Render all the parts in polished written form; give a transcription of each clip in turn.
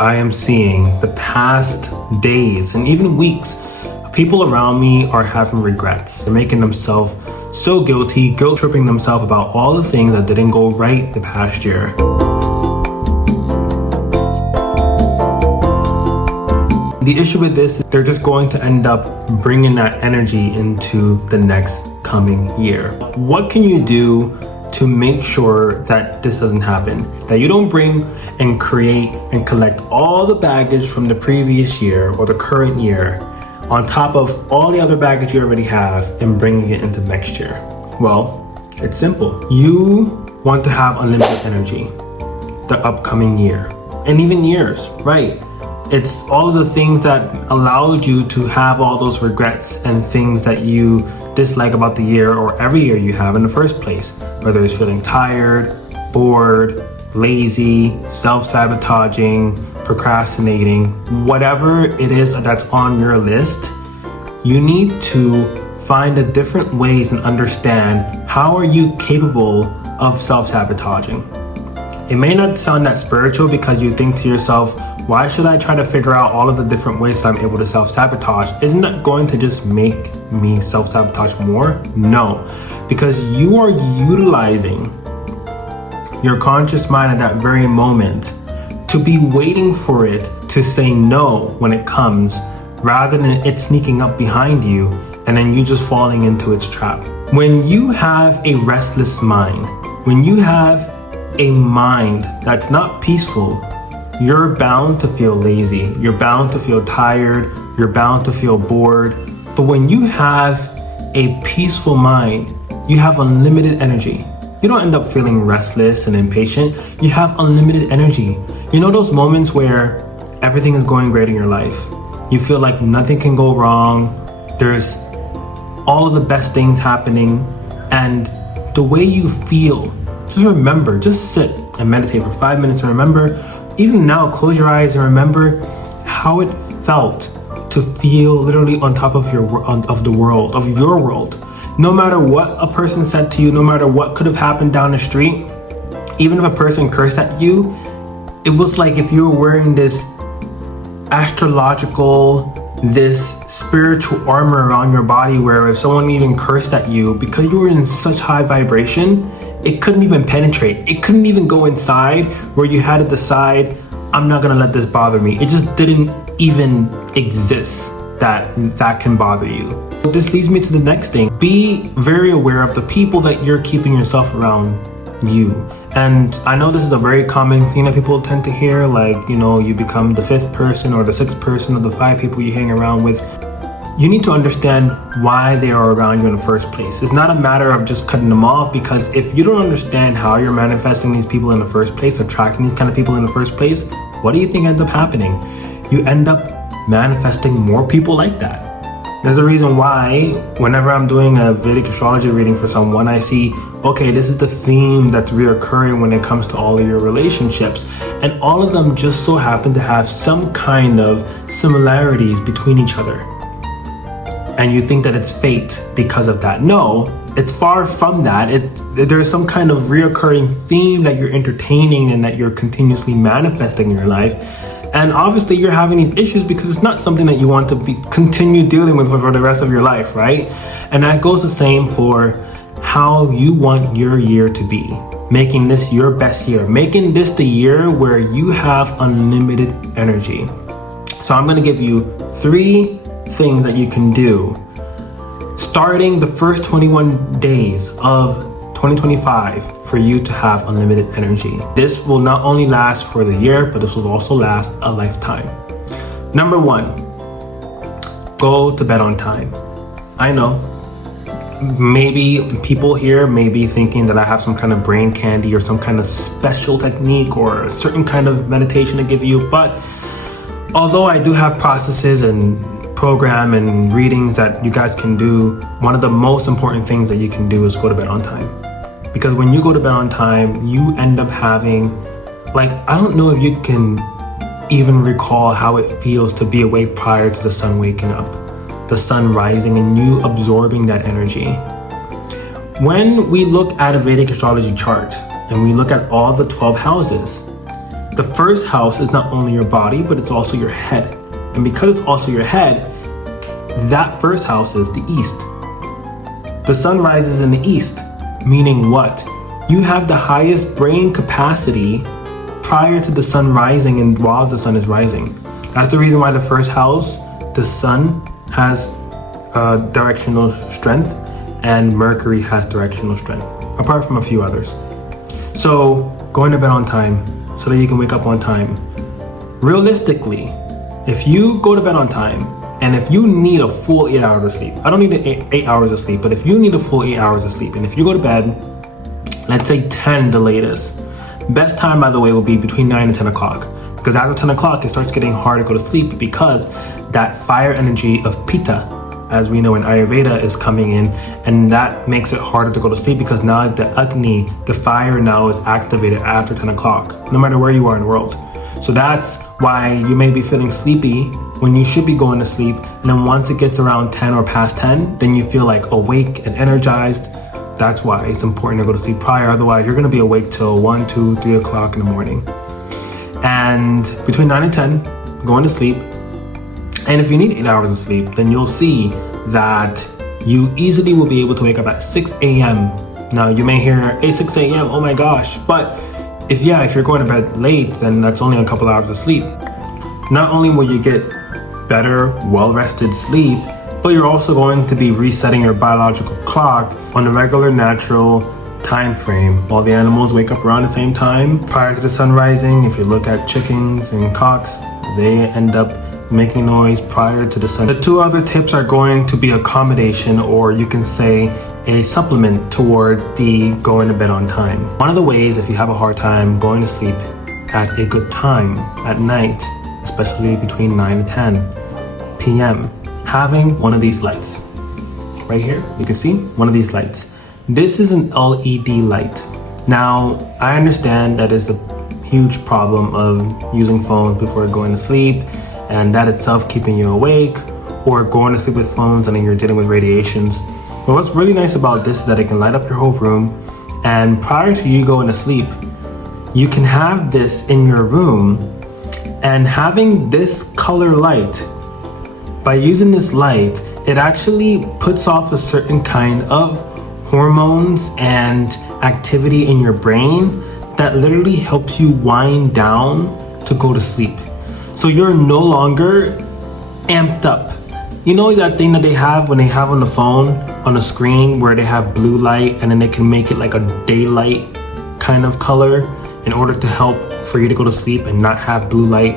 I am seeing the past days and even weeks, people around me are having regrets. They're making themselves so guilty, guilt tripping themselves about all the things that didn't go right the past year. The issue with this, they're just going to end up bringing that energy into the next coming year. What can you do to make sure that this doesn't happen? That you don't bring and create and collect all the baggage from the previous year or the current year on top of all the other baggage you already have and bringing it into next year. Well, it's simple. You want to have unlimited energy the upcoming year and even years, right? It's all of the things that allowed you to have all those regrets and things that you dislike about the year or every year you have in the first place. Whether it's feeling tired, bored, lazy, self-sabotaging, procrastinating, whatever it is that's on your list, you need to find the different ways and understand how are you capable of self-sabotaging. It may not sound that spiritual because you think to yourself, why should I try to figure out all of the different ways that I'm able to self-sabotage? Isn't that going to just make me self-sabotage more? No, because you are utilizing your conscious mind at that very moment to be waiting for it to say no when it comes, rather than it sneaking up behind you and then you just falling into its trap. When you have a restless mind, when you have a mind that's not peaceful, you're bound to feel lazy, you're bound to feel tired, you're bound to feel bored. But when you have a peaceful mind, you have unlimited energy. You don't end up feeling restless and impatient. You have unlimited energy. You know those moments where everything is going great in your life? You feel like nothing can go wrong. There's all of the best things happening. And the way you feel, just remember, just sit and meditate for 5 minutes and remember. Even now, close your eyes and remember how it felt to feel literally on top of your world. No matter what a person said to you, no matter what could have happened down the street, even if a person cursed at you, it was like if you were wearing this astrological, this spiritual armor around your body, where if someone even cursed at you, because you were in such high vibration, it couldn't even penetrate. It couldn't even go inside where you had to decide, I'm not gonna let this bother me. It just didn't even exist that can bother you. This leads me to the next thing. Be very aware of the people that you're keeping yourself around you. And I know this is a very common thing that people tend to hear, like, you know, you become the 5th person or the 6th person of the 5 people you hang around with. You need to understand why they are around you in the first place. It's not a matter of just cutting them off, because if you don't understand how you're manifesting these people in the first place, attracting these kind of people in the first place, what do you think ends up happening? You end up manifesting more people like that. There's a reason why whenever I'm doing a Vedic astrology reading for someone, I see, okay, this is the theme that's reoccurring when it comes to all of your relationships. And all of them just so happen to have some kind of similarities between each other. And you think that it's fate because of that. No, it's far from that. There's some kind of reoccurring theme that you're entertaining and that you're continuously manifesting in your life. And obviously you're having these issues because it's not something that you want to continue dealing with for the rest of your life, right? And that goes the same for how you want your year to be. Making this your best year. Making this the year where you have unlimited energy. So I'm gonna give you 3 things that you can do starting the first 21 days of 2025 for you to have unlimited energy. This will not only last for the year, but this will also last a lifetime. Number 1, go to bed on time. I know, maybe people here may be thinking that I have some kind of brain candy or some kind of special technique or a certain kind of meditation to give you, but although I do have processes and program and readings that you guys can do, one of the most important things that you can do is go to bed on time. Because when you go to bed on time, you end up having, like, I don't know if you can even recall how it feels to be awake prior to the sun waking up, the sun rising, and you absorbing that energy. When we look at a Vedic astrology chart and we look at all the 12 houses, The first house is not only your body, but it's also your head. And because it's also your head, that first house is the east. The sun rises in the east, meaning what? You have the highest brain capacity prior to the sun rising and while the sun is rising. That's the reason why the first house, the sun, has directional strength, and Mercury has directional strength, apart from a few others. So going to bed on time so that you can wake up on time. Realistically, if you go to bed on time, and if you need a full 8 hours of sleep, I don't need 8 hours of sleep, but if you need a full 8 hours of sleep, and if you go to bed, let's say 10 the latest, best time, by the way, will be between 9 and 10 o'clock. Because after 10 o'clock, it starts getting hard to go to sleep because that fire energy of Pitta, as we know in Ayurveda, is coming in, and that makes it harder to go to sleep because now the Agni, the fire now is activated after 10 o'clock, no matter where you are in the world. So that's why you may be feeling sleepy when you should be going to sleep, and then once it gets around 10 or past 10, then you feel like awake and energized. That's why it's important to go to sleep prior, otherwise you're gonna be awake till 1, 2, 3 o'clock in the morning. And between 9 and 10, going to sleep. And if you need 8 hours of sleep, then you'll see that you easily will be able to wake up at 6 a.m. Now you may hear, hey, 6 a.m., oh my gosh. But if you're going to bed late, then that's only a couple hours of sleep. Not only will you get better, well-rested sleep, but you're also going to be resetting your biological clock on a regular, natural time frame. All the animals wake up around the same time prior to the sun rising. If you look at chickens and cocks, they end up making noise prior to the sun. The two other tips are going to be accommodation, or you can say a supplement towards the going to bed on time. One of the ways, if you have a hard time going to sleep at a good time at night, especially between 9 and 10 p.m., having one of these lights. Right here, you can see one of these lights. This is an LED light. Now, I understand that is a huge problem of using phones before going to sleep, and that itself keeping you awake, or going to sleep with phones and then you're dealing with radiations. But what's really nice about this is that it can light up your whole room, and prior to you going to sleep, you can have this in your room, and having this color light, by using this light, it actually puts off a certain kind of hormones and activity in your brain that literally helps you wind down to go to sleep. So you're no longer amped up. You know that thing that they have when they have on the phone, on the screen, where they have blue light and then they can make it like a daylight kind of color in order to help for you to go to sleep and not have blue light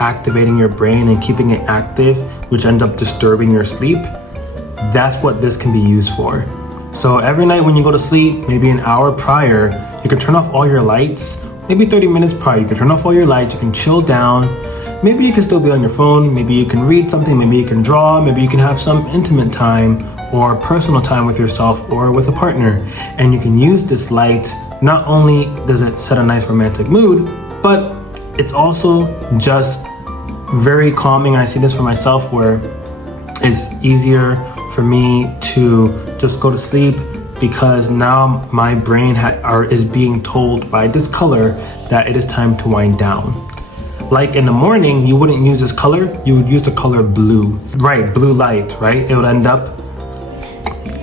activating your brain and keeping it active, which ends up disturbing your sleep. That's what this can be used for. So every night when you go to sleep, maybe an hour prior, you can turn off all your lights. Maybe 30 minutes prior, you can turn off all your lights, you can chill down. Maybe you can still be on your phone, maybe you can read something, maybe you can draw, maybe you can have some intimate time or personal time with yourself or with a partner. And you can use this light. Not only does it set a nice romantic mood, but it's also just very calming. I see this for myself, where it's easier for me to just go to sleep because now my brain is being told by this color that it is time to wind down. Like in the morning, you wouldn't use this color, you would use the color blue. Right, blue light, right? It would end up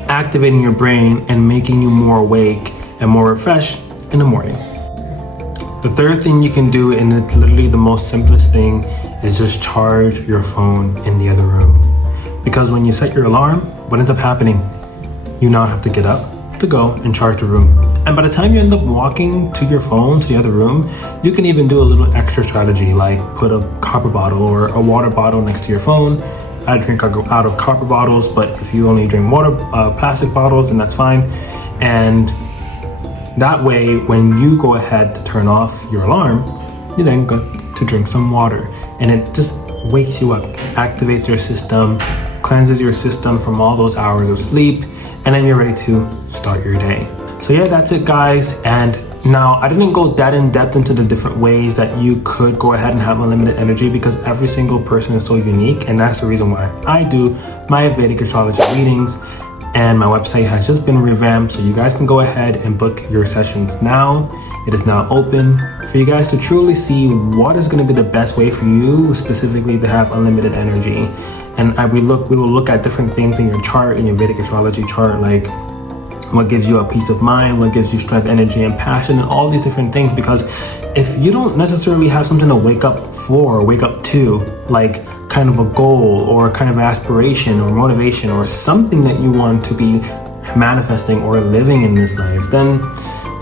activating your brain and making you more awake and more refreshed in the morning. The third thing you can do, and it's literally the most simplest thing, is just charge your phone in the other room. Because when you set your alarm, what ends up happening? You now have to get up to go and charge the room. And by the time you end up walking to your phone, to the other room, you can even do a little extra strategy, like put a copper bottle or a water bottle next to your phone. I drink out of copper bottles, but if you only drink water, plastic bottles, then that's fine. And that way, when you go ahead to turn off your alarm, you then go to drink some water. And it just wakes you up, activates your system, cleanses your system from all those hours of sleep, and then you're ready to start your day. So yeah, that's it, guys. And now I didn't go that in depth into the different ways that you could go ahead and have unlimited energy, because every single person is so unique, and that's the reason why I do my Vedic astrology readings and my website has just been revamped, so you guys can go ahead and book your sessions now. It is now open for you guys to truly see what is going to be the best way for you specifically to have unlimited energy. And we will look at different things in your chart, in your Vedic astrology chart, like what gives you a peace of mind, what gives you strength, energy, and passion, and all these different things. Because if you don't necessarily have something to wake up for, wake up to, like kind of a goal or kind of aspiration or motivation or something that you want to be manifesting or living in this life, then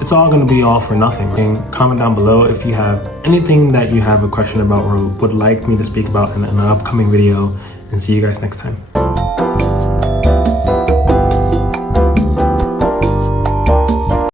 it's all going to be all for nothing. Comment down below if you have anything that you have a question about or would like me to speak about in an upcoming video, and see you guys next time.